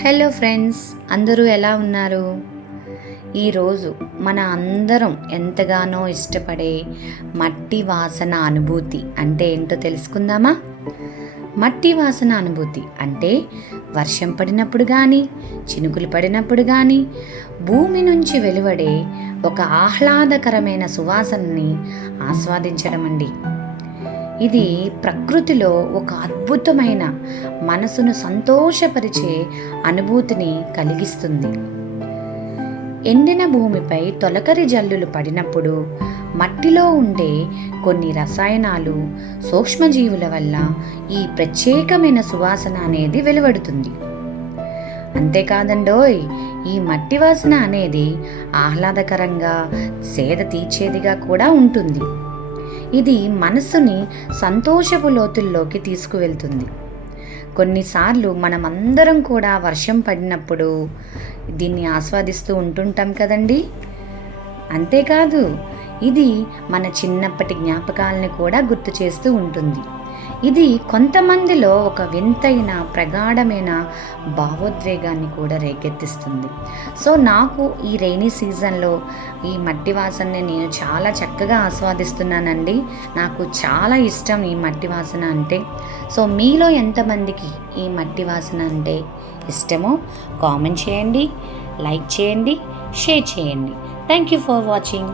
Hello friends, అందరూ ఎలా ఉన్నారు? ఈరోజు మన అందరం ఎంతగానో ఇష్టపడే మట్టి వాసన అనుభూతి అంటే ఏంటో తెలుసుకుందామా? మట్టి వాసన అనుభూతి అంటే వర్షం పడినప్పుడు కానీ, చినుకులు పడినప్పుడు కానీ, భూమి నుంచి వెలువడే ఒక ఆహ్లాదకరమైన సువాసనని ఆస్వాదించడం అండి. ఇది ప్రకృతిలో ఒక అద్భుతమైన మనసును సంతోషపరిచే అనుభూతిని కలిగిస్తుంది. ఎండిన భూమిపై తొలకరి జల్లులు పడినప్పుడు మట్టిలో ఉండే కొన్ని రసాయనాలు, సూక్ష్మజీవుల వల్ల ఈ ప్రత్యేకమైన సువాసన అనేది వెలువడుతుంది. అంతేకాదండోయ్, ఈ మట్టి వాసన అనేది ఆహ్లాదకరంగా, సేద తీర్చేదిగా కూడా ఉంటుంది. ఇది మనస్సుని సంతోషపు లోతుల్లోకి తీసుకువెళ్తుంది. కొన్నిసార్లు మనమందరం కూడా వర్షం పడినప్పుడు దీన్ని ఆస్వాదిస్తూ ఉంటుంటాం కదండి. అంతేకాదు, ఇది మన చిన్నప్పటి జ్ఞాపకాలని కూడా గుర్తు చేస్తూ ఉంటుంది. ఇది కొంతమందిలో ఒక వింతైన ప్రగాఢమైన భావోద్వేగాన్ని కూడా రేకెత్తిస్తుంది. సో నాకు ఈ రైనీ సీజన్లో ఈ మట్టి వాసనని నేను చాలా చక్కగా ఆస్వాదిస్తున్నానండి. నాకు చాలా ఇష్టం ఈ మట్టి వాసన అంటే. సో మీలో ఎంతమందికి ఈ మట్టి వాసన అంటే ఇష్టమో కామెంట్ చేయండి, లైక్ చేయండి, షేర్ చేయండి. Thank you for watching.